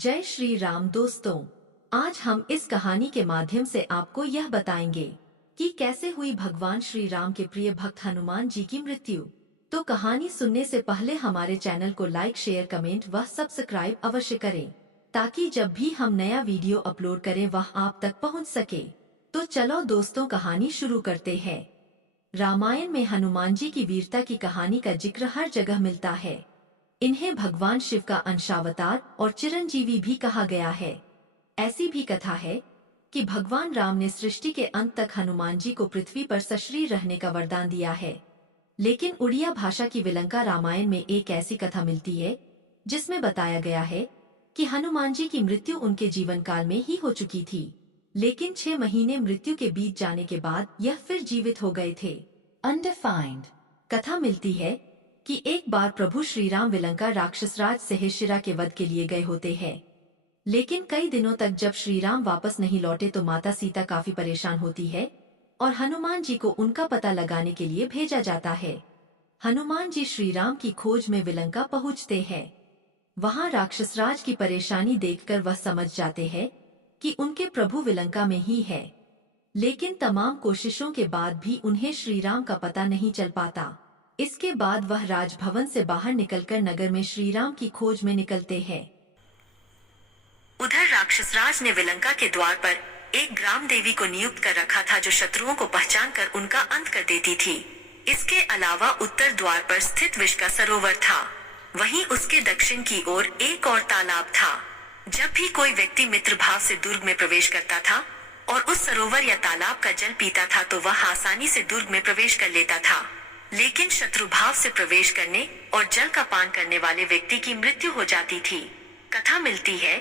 जय श्री राम दोस्तों। आज हम इस कहानी के माध्यम से आपको यह बताएंगे कि कैसे हुई भगवान श्री राम के प्रिय भक्त हनुमान जी की मृत्यु। तो कहानी सुनने से पहले हमारे चैनल को लाइक, शेयर, कमेंट व सब्सक्राइब अवश्य करें, ताकि जब भी हम नया वीडियो अपलोड करें वह आप तक पहुंच सके। तो चलो दोस्तों, कहानी शुरू करते हैं। रामायण में हनुमान जी की वीरता की कहानी का जिक्र हर जगह मिलता है। इन्हें भगवान शिव का अंशावतार और चिरंजीवी भी कहा गया है। ऐसी भी कथा है कि भगवान राम ने सृष्टि के अंत तक हनुमान जी को पृथ्वी पर सशरीर रहने का वरदान दिया है। लेकिन उड़िया भाषा की विलंका रामायण में एक ऐसी कथा मिलती है जिसमें बताया गया है कि हनुमान जी की मृत्यु उनके जीवन काल में ही हो चुकी थी, लेकिन 6 महीने मृत्यु के बीत जाने के बाद यह फिर जीवित हो गए थे। अनडिफाइंड कथा मिलती है कि एक बार प्रभु श्री राम विलंका राक्षसराज सहेशिरा के वध के लिए गए होते हैं, लेकिन कई दिनों तक जब श्री राम वापस नहीं लौटे तो माता सीता काफी परेशान होती है और हनुमान जी को उनका पता लगाने के लिए भेजा जाता है। हनुमान जी श्री राम की खोज में विलंका पहुंचते हैं। वहां राक्षसराज की परेशानी देखकर वह समझ जाते हैं कि उनके प्रभु विलंका में ही है, लेकिन तमाम कोशिशों के बाद भी उन्हें श्री राम का पता नहीं चल पाता। इसके बाद वह राजभवन से बाहर निकलकर नगर में श्री राम की खोज में निकलते हैं। उधर राक्षसराज ने विलंका के द्वार पर एक ग्राम देवी को नियुक्त कर रखा था, जो शत्रुओं को पहचान कर उनका अंत कर देती थी। इसके अलावा उत्तर द्वार पर स्थित विष का सरोवर था। वहीं उसके दक्षिण की ओर एक और तालाब था। जब भी कोई व्यक्ति मित्र भाव से दुर्ग में प्रवेश करता था और उस सरोवर या तालाब का जल पीता था तो वह आसानी से दुर्ग में प्रवेश कर लेता था। लेकिन शत्रु भाव से प्रवेश करने और जल का पान करने वाले व्यक्ति की मृत्यु हो जाती थी। कथा मिलती है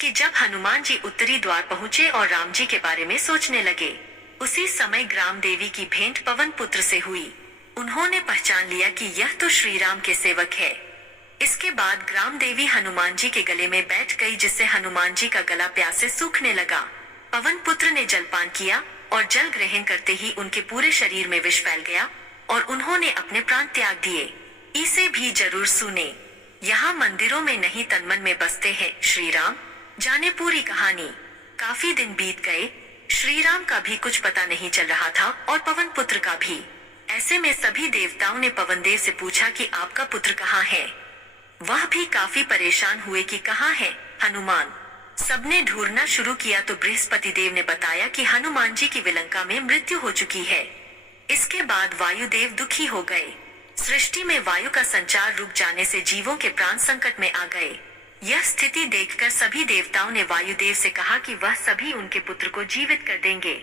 कि जब हनुमान जी उत्तरी द्वार पहुँचे और राम जी के बारे में सोचने लगे, उसी समय ग्राम देवी की भेंट पवन पुत्र से हुई। उन्होंने पहचान लिया कि यह तो श्री राम के सेवक है। इसके बाद ग्राम देवी हनुमान जी के गले में बैठ गई, जिससे हनुमान जी का गला प्यास से सूखने लगा। पवन पुत्र ने जलपान किया और जल ग्रहण करते ही उनके पूरे शरीर में विष फैल गया और उन्होंने अपने प्राण त्याग दिए। इसे भी जरूर सुने। यहाँ मंदिरों में नहीं तन मन में बसते हैं श्री राम। जाने पूरी कहानी। काफी दिन बीत गए, श्री राम का भी कुछ पता नहीं चल रहा था और पवन पुत्र का भी। ऐसे में सभी देवताओं ने पवन देव से पूछा कि आपका पुत्र कहाँ है। वह भी काफी परेशान हुए कि कहाँ है हनुमान। सबने ढूंढना शुरू किया तो बृहस्पति देव ने बताया कि हनुमान जी की विलंका में मृत्यु हो चुकी है। इसके बाद वायुदेव दुखी हो गए। सृष्टि में वायु का संचार रुक जाने से जीवों के प्राण संकट में आ गए। यह स्थिति देखकर सभी देवताओं ने वायुदेव से कहा कि वह सभी उनके पुत्र को जीवित कर देंगे,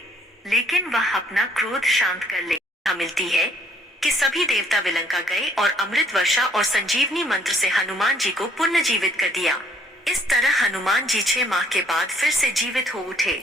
लेकिन वह अपना क्रोध शांत कर ले। मिलती है कि सभी देवता विलंका गए और अमृत वर्षा और संजीवनी मंत्र से हनुमान जी को पुनर्जीवित कर दिया। इस तरह हनुमान जी 6 माह के बाद फिर से जीवित हो उठे।